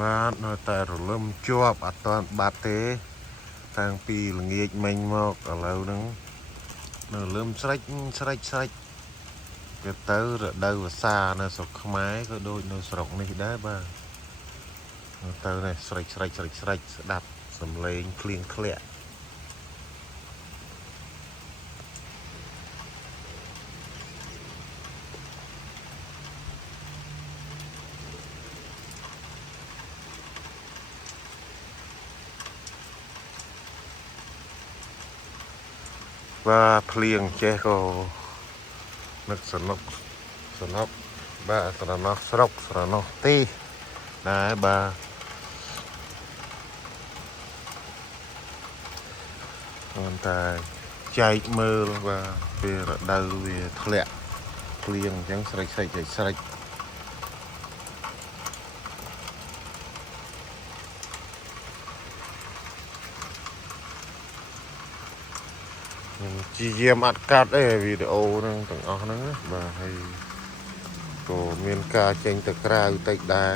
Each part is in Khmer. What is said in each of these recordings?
បាទនៅតែរលឹមជាប់អត់តាន់បាត់ទេតាំងពីល្ងាចមិញមកឥឡូវហ្នឹងនៅលឹមស្រេចវាទៅរដូវវស្សានៅស្រុកខ្មែរក៏ដូចនៅស្រុកនេះដែរបាទទៅនេះស្រេចស្ដាប់សំឡេងឃ្លៀងធ្លាក់បាទភ្លៀងចេះក៏នឹកសនុកបាទស្រណោះស្រុកស្រណោះទីដែរបាទប៉ុន្តែចែកមើលបាទពេលរដូវវាធ្លាក់ភ្លៀងអញ្ចឹងស្រេចខ្ញុំជាយាមអត់កាត់ទេវីដេអូហ្នឹងទាំងអស់ហ្នឹងបាទហើយក៏មានការចេញទៅក្រៅតិចដែរ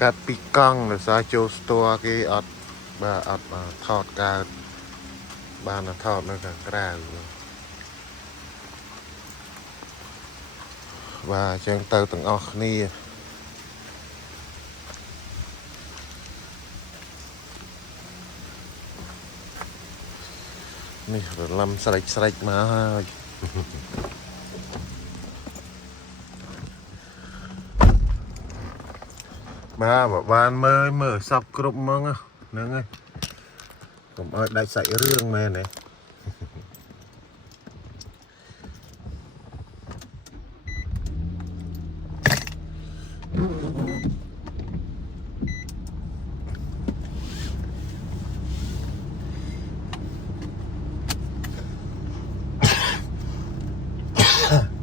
កាត់ពីកង់ដោយសារចូលស្ទ័រគេអត់បាទអត់ថតកើតបានថតនៅខាងក្រៅបាទអញ្ចឹងទៅទាំងអស់គ្នានេះរលឹមស្រេចមកហើយបាទបានមើលសពគ្រប់ហ្មងហ្នឹងហើយកុំឲ្យដាច់សាច់រឿងមែនទេ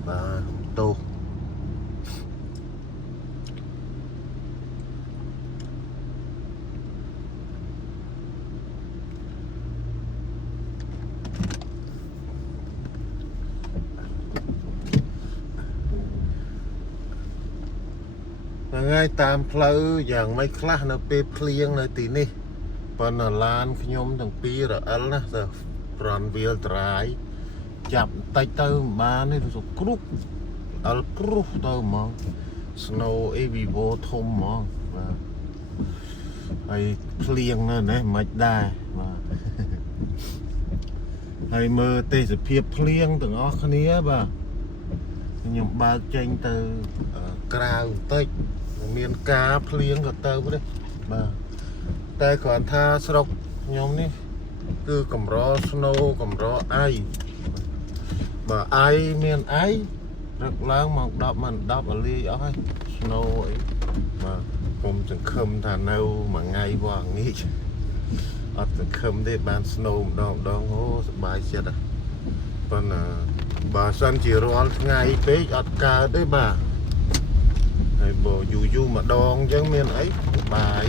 បាទតោថ្ងៃតាមផ្លូវយ៉ាងមិនខ្លះនៅពេលភ្លៀងនៅទីនេះប៉ុន្តែឡានខ្ញុំទាំងពីររអិលណាទៅ front wheel drive ចាប់តិចទៅមិនបានទេទៅគ្រុបអិលគ្រុសទៅហ្មង Snow Evivo ធំហ្មងបាទហើយភ្លៀងនៅនេះមិនដែរបាទហើយមើលទេសភាពភ្លៀងទាំងអស់គ្នាបាទខ្ញុំបើកចេញទៅក្រៅបន្តិចមានការភ្លៀងក៏ទៅទេបាទតែគ្រាន់ថាស្រុកខ្ញុំនេះគឺកម្រស្នូកម្រអៃបើអៃមានអៃរឹកឡើងមក10មិន10ឲ្យលាយអស់ហើយស្នូអីបាទខ្ញុំសង្ឃឹមថានៅមួយថ្ងៃវ៉ាងាយអត់សង្ឃឹមទេបានស្នូម្ដងអូសប្បាយចិត្តប៉ុន្តែបើសិនជារាល់ថ្ងៃពេកអត់កើតទេបាទហើយបើយូរម្ដងអញ្ចឹងមានអីបាយ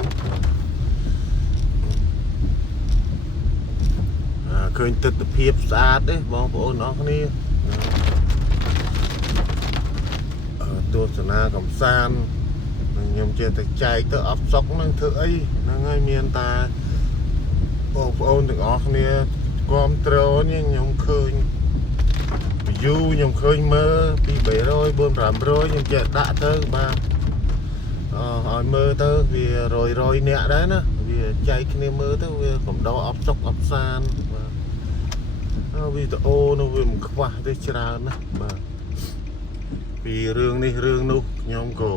ឃើញទិដ្ឋភាពស្អាតទេបងប្អូនអរគ្នាទស្សនាកំសាន្តខ្ញុំចេះតែចែកទៅអបសុកនឹងធ្វើអីហ្នឹងហើយមានតែបងប្អូនទាំងអស់គ្នាគ្រប់ត្រនេះខ្ញុំឃើញviewខ្ញុំឃើញមើលពី300 400 500ខ្ញុំចេះដាក់ទៅបាទឲ្យមើលទៅវា100នាក់ដែរណាវាចែកគ្នាមើលទៅវាកំដរអបសុកអបសានបាទវីដេអូនោះវាមិនខ្វះទេច្រើនណាស់បាទពីរឿងនេះរឿងនោះខ្ញុំក៏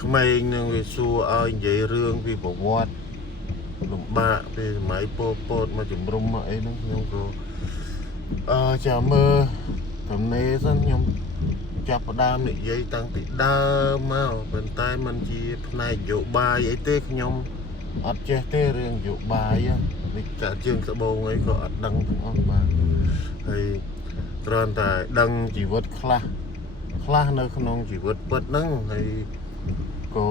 ក្មេងនឹងវាសួរឲ្យនិយាយរឿងពីប្រវត្តិលំបាកពីសម័យពលពតមកជំរុំមកអីហ្នឹងខ្ញុំក៏ចាំមើលតំណេសិនខ្ញុំចាប់ផ្ដើមនិយាយតាំងពីដើមមកប៉ុន្តែมันជាផ្នែកនយោបាយអីទេខ្ញុំអត់ចេះទេរឿងនយោបាយនេះតែជាងស្បូងអីក៏អត់ដឹងទាំងអស់បាទហើយគ្រាន់តែដឹងជីវិតខ្លះនៅក្នុងជីវិតពិតហ្នឹងហើយក៏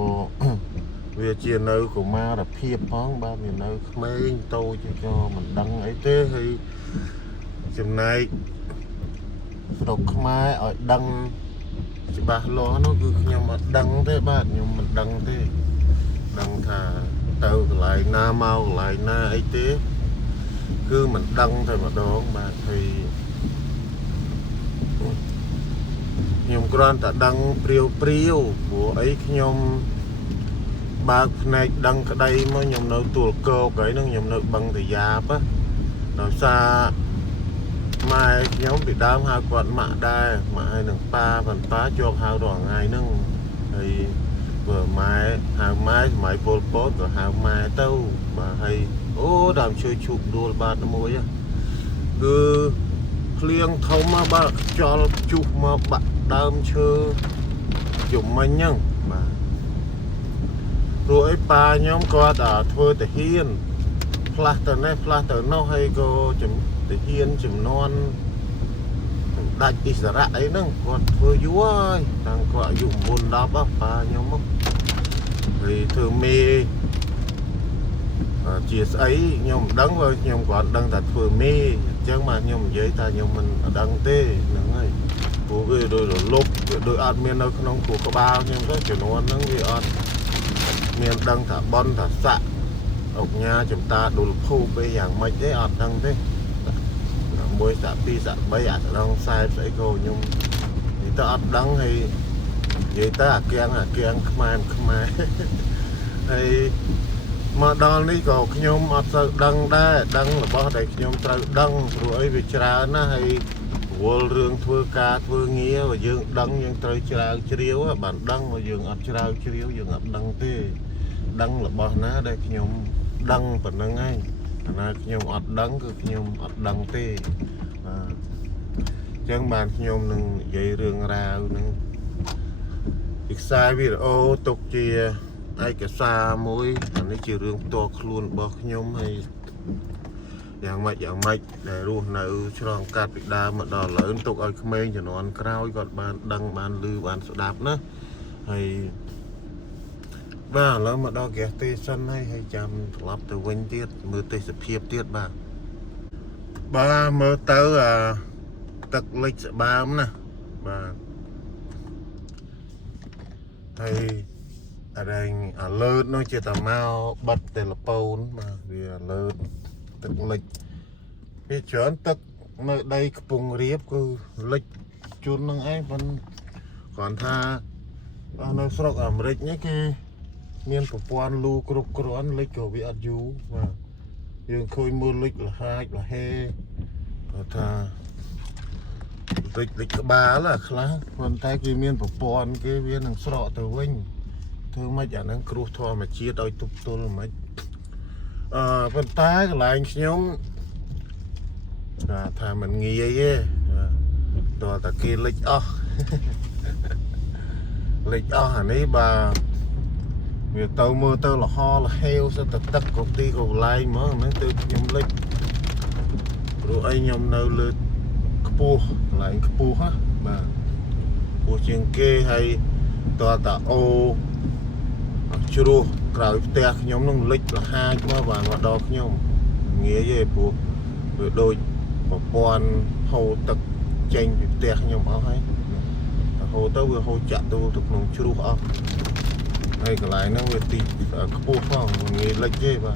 វាជានៅកុមារភាពផងបាទវានៅក្មេងតូចក៏មិនដឹងអីទេហើយចំណែកស្រុកខ្មែរឲ្យដឹង ច្បាស់លាស់នោះគឺខ្ញុំអត់ដឹងទេបាទខ្ញុំមិនដឹងទេដឹងថាទៅកន្លែងណាមកកន្លែងណាអីទេគឺមិនដឹងតែម្ដងបាទហើយខ្ញុំគ្រាន់តែដឹងព្រាវព្រោះអីខ្ញុំបើកភ្នែកដឹងក្តីមកខ្ញុំនៅទួលគោកហើយនឹងខ្ញុំនៅបឹងតាយ៉ាបដោយសារម៉ែខ្ញុំពីដើមហៅគាត់ម៉ាក់ដែរម៉ាក់ហើយនឹងប៉ាជាប់ហៅរាល់ថ្ងៃហ្នឹងហើយបើម៉ែហៅម៉ែសម័យពលពតក៏ហៅម៉ែទៅបាទហើយអូដើមឈើឈូកដួលបាទមួយគឺភ្លៀងធំមកបាទខ្យល់ជុះមកបាក់ដើមឈើយំមិញហ្នឹងបាទព្រោះអីប៉ាខ្ញុំគាត់ធ្វើតាហ៊ានផ្លាស់ទៅនេះផ្លាស់ទៅនោះហើយក៏តាហ៊ានចំនួនដាច់ឥស្សរៈអីហ្នឹងគាត់ធ្វើយូរហើយតាំងគាត់អាយុ9 10ប៉ាខ្ញុំមកហើយធ្វើមេជាស្អីខ្ញុំមិនដឹងព្រោះខ្ញុំគាត់ដឹងតែធ្វើមេអញ្ចឹងបាទខ្ញុំនិយាយថាខ្ញុំមិនដឹងទេហ្នឹងហើយព្រោះវាដូចរលប់វាដូចអត់មាននៅក្នុងខួរក្បាលខ្ញុំទៅចំនួនហ្នឹងវាអត់មានដឹងថាបនថាស័កអុកញ៉ាចំតាដុលភូបអីយ៉ាងម៉េចទេអត់ដឹងទេមួយសាក់ពីរសាក់3អាត្រង់ខ្សែស្អីក៏ខ្ញុំនិយាយទៅអត់ដឹងហើយនិយាយទៅអាគៀងខ្មែរហើយមកដល់នេះក៏ខ្ញុំអត់សូវដឹងដែរដឹងរបស់ដែលខ្ញុំត្រូវដឹងព្រោះអីវាច្រើនណាស់ហើយវល់រឿងធ្វើការធ្វើងារបើយើងដឹងយើងត្រូវជ្រាវជ្រាវបានដឹងបើយើងអត់ជ្រាវជ្រាវយើងអត់ដឹងទេដឹងរបស់ណាដែលខ្ញុំដឹងប៉ុណ្្នឹងហើយណាខ្ញុំអត់ដឹងគឺខ្ញុំអត់ដឹងទេបាទអញ្ចឹងបានខ្ញុំនឹងនិយាយរឿងរ៉ាវនឹងពិសាវីដេអូទុកជាឯកសារមួយអានេះជារឿងផ្ទាល់ខ្លួនរបស់ខ្ញុំហើយយ៉ាងម៉េចដែលរស់នៅឆ្លងកាត់ពីដើមមកដល់ឥឡូវទុកឲ្យក្មេងជំនាន់ក្រោយគាត់បានដឹងបានឮបានស្ដាប់ណាហើយបាទឥឡូវមកដល់ហ្គាសទេសិនហើយចាំត្រឡប់ទៅវិញទៀតមើលទេសភាពទៀតបាទមើលទៅទឹកលិចស្បើមណាបាទហើយalert នោះជាតែមកបិទទូរស័ព្ទបាទវា alert ទឹកលិចវាច្រើនទឹកនៅដីខ្ពង់រាបគឺលិចជន់នឹងឯងប៉ុន្តែគាត់ថានៅស្រុកអាមេរិកនេះគេមានប្រព័ន្ធលូគ្រប់គ្រាន់លិចក៏វាអត់យូរបាទយើងឃើញមើលលិចលហាចលហេគាត់ថាលិចក្បាលខ្លះប៉ុន្តែគេមានប្រព័ន្ធគេវានឹងស្រកទៅវិញធ្វើម៉េចអាហ្នឹងគ្រោះធម្មជាតិឲ្យទប់ទល់មិនប៉ុន្តែកន្លែងខ្ញុំថាមិនងាយទេតើតាគេលិចអស់អានេះបាទវាទៅមើលទៅលហលហេវសិតតែទឹកគ្រប់ទីគ្រប់កន្លែងហ្មងហ្នឹងទៅខ្ញុំលិចព្រោះអីខ្ញុំនៅលើខ្ពស់កន្លែងខ្ពស់ណាបាទខ្ពស់ជាងគេហើយតើតាអូជ្រោះក្រោយផ្ទះខ្ញុំនឹងលិចលហាចមកបាទមកដល់ខ្ញុំងាយទេព្រោះវាដូចប្រព័ន្ធហូរទឹកចេញពីផ្ទះខ្ញុំអស់ហើយហូរទៅវាហូរចាក់ទៅក្នុងជ្រោះអស់ហើយកន្លែងហ្នឹងវាទីខ្ពស់ផងងាយលិចទេប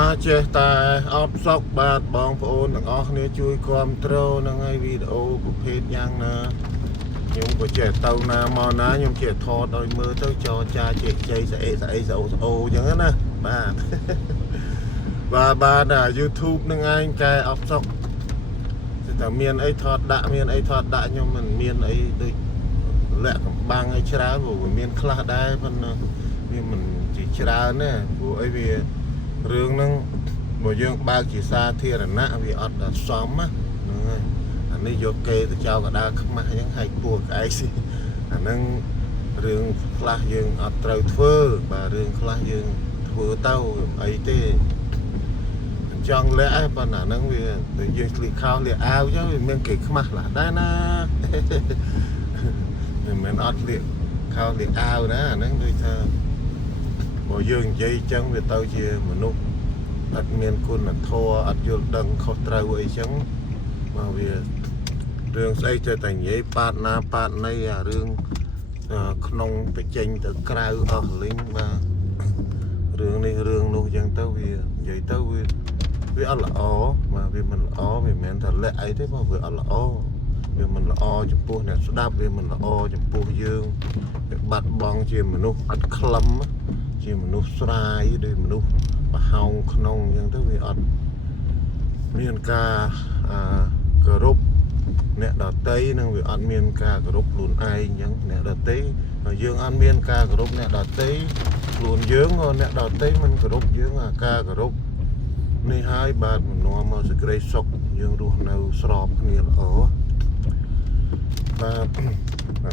ាទចេះតែអបសក់បាទបងប្អូនទាំងអស់គ្នាជួយគ្រប់គ្រងហ្នឹងហើយវីដេអូប្រភេទយ៉ាងណាខ្ញុំក៏ចេះទៅណាមកណាខ្ញុំចេះថតឲ្យមើលទៅចរចាជែកជ័យស្អីស្អូអញ្ចឹងណាបាទ YouTube នឹងឯងកែអបសក់តែមានអីថតដាក់ខ្ញុំមិនមានអីដូចលាក់កំបាំងឲ្យច្រើនព្រោះវាមានខ្លះដែរប៉ុន្តែវាមិនជាច្រើនទេព្រោះអីវារឿងហ្នឹងបើយើងបើកជាសាធារណៈវាអត់សមណាហ្នឹងហើយអានេះយកគេទៅចោលកដាលខ្មាស់អញ្ចឹងហើយពួកឯងស៊ីអាហ្នឹងរឿងខ្លះយើងអត់ត្រូវធ្វើបាទរឿងខ្លះយើងធ្វើទៅអីទេចង់លាក់ឯងប៉ុន្តែហ្នឹងវាទៅយើងស្លៀកខោលាក់អាវចឹងវាមានគេខ្មាស់ខ្លះដែរណាមិនមែនអត់ស្លៀកខោលាក់អាវណាអាហ្នឹងដូចថាបើយើងនិយាយចឹងវាទៅជាមនុស្សអត់មានគុណធម៌អត់យល់ដឹងខុសត្រូវអីចឹង mà vì rương xây cho thành giấy bát na bát này rương không phải chênh từ krau ở lính mà rương này rương đâu chẳng tao vì vậy tao vì ăn là ó mà vì mình là ó vì mình thật lệ ấy thế mà vừa ăn là ó vì mình là ó chụp pua này đáp vì mình là ó chụp pua dương bát bong chỉ mình nút ăn khăm chỉ mình nút sài đi mình nút và hồng không chẳng tao vì ăn miền ca cờ rúp nè đợt tây năng vì ăn miền ca cờ rúp luôn ai chẳng nè đợt tây dương ăn miền ca cờ rúp nè đợt tây luôn dương thôi nè đợt tây mình cờ rúp dương ca cờ rúp này hai bạn mình nói mà sẽ gây sốc dương luôn nào sọp nhiều ở và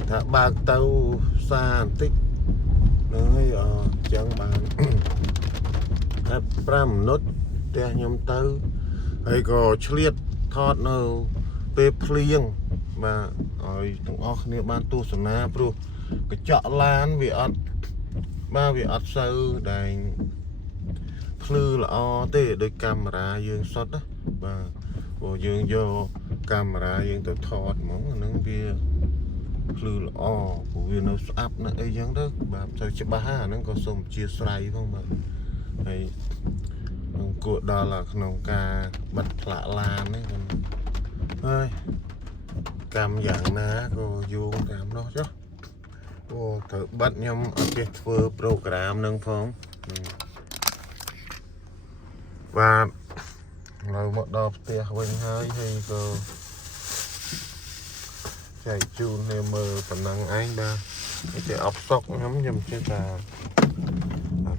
thả bạc tàu xa tích nơi chẳng bạn tháp pram nốt để nhom tàu hay có chliệt thọt nào bê phliêng mà rồi tụng óc này ban tu sân na pro cái chợ lan vì ắt ba vì ắt sâu đành phư là o tê đôi camera dương shot đó và bộ dương vô camera dương tự thọt móng nâng bia phư là o của viên nó áp nó ấy giống đó bà sao chứ ba nó có xong chia sài không mà hay của đó là nông ca bật lạ lan đấy ơi cam dạng ná cô vuông cam đó chứ cô thử bắt nhom ở cái program nâng phong và rồi một đợt tiệc bên hai thì cô chạy chun này mờ phần năng anh ba cái ốc sóc ngắm nhầm trên là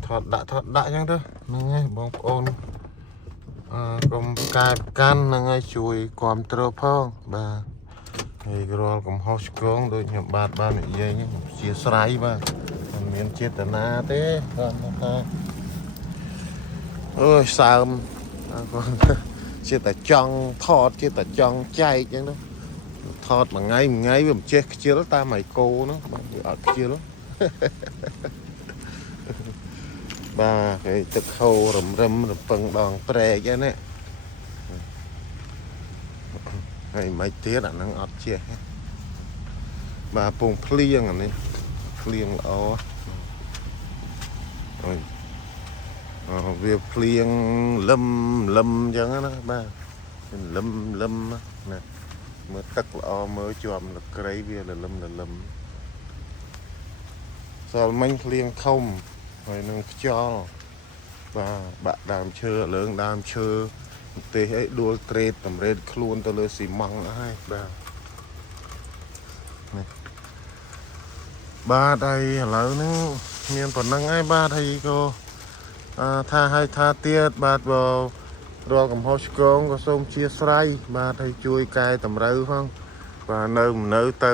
thoát đã chẳng đó nâng ngay bóng ôn cùng cài can nâng ngay chui quam trơ phong ba thì rồi cũng hot con đôi nhập bát ba này dây nhé chia sài ba miền chia tận na thế con ta ơi sao con chia tận trong thọt chia tận trong chay chẳng đó thọt mà ngay với một chiếc chia đó ta mày cô nó ở chia đó ba cáiទឹកហូររំរឹមរពឹងដងព្រែកហ្នឹងណាហើយមិនទៀតអាហ្នឹងអត់ចេះបាទពងភ្លៀងអានេះភ្លៀងល្អវាភ្លៀងលឹមអញ្ចឹងណាបាទលឹមណាមើលទឹកល្អមើលជាប់លក្រៃវាលឹមសល់មិញភ្លៀងធំហើយនឹងខ្យល់បាទបាក់ដើមឈើលើងដើមឈើទេឲ្យដួលត្រេតតម្រេតខ្លួនទៅលើស៊ីម៉ង់អស់ហើយបាទនេះបាទហើយឥឡូវហ្នឹងមានប៉ុណ្ណឹងហើយបាទហើយក៏ថាឲ្យថាទៀតបាទបើរកកំហុសឆ្គងក៏សូមអធិស្ឋានបាទហើយជួយកែតម្រូវផងបាទនៅទៅ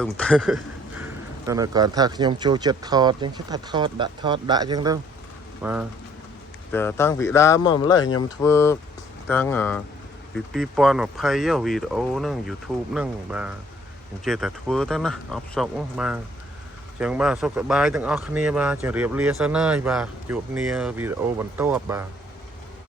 នៅគាត់ថាខ្ញុំចូលចិត្តថតអញ្ចឹងថាថតដាក់អញ្ចឹងទៅបាទតែតាំងពីដើមមកម្លេះខ្ញុំធ្វើតាំងពី2020វីដេអូហ្នឹង YouTube ហ្នឹងបាទខ្ញុំចេះតែធ្វើទៅណាអបសុកបាទអញ្ចឹងបាទសុខសប្បាយទាំងអស់គ្នាបាទជម្រាបលាសិនហើយបាទជួបគ្នាវីដេអូបន្ទាប់បាទ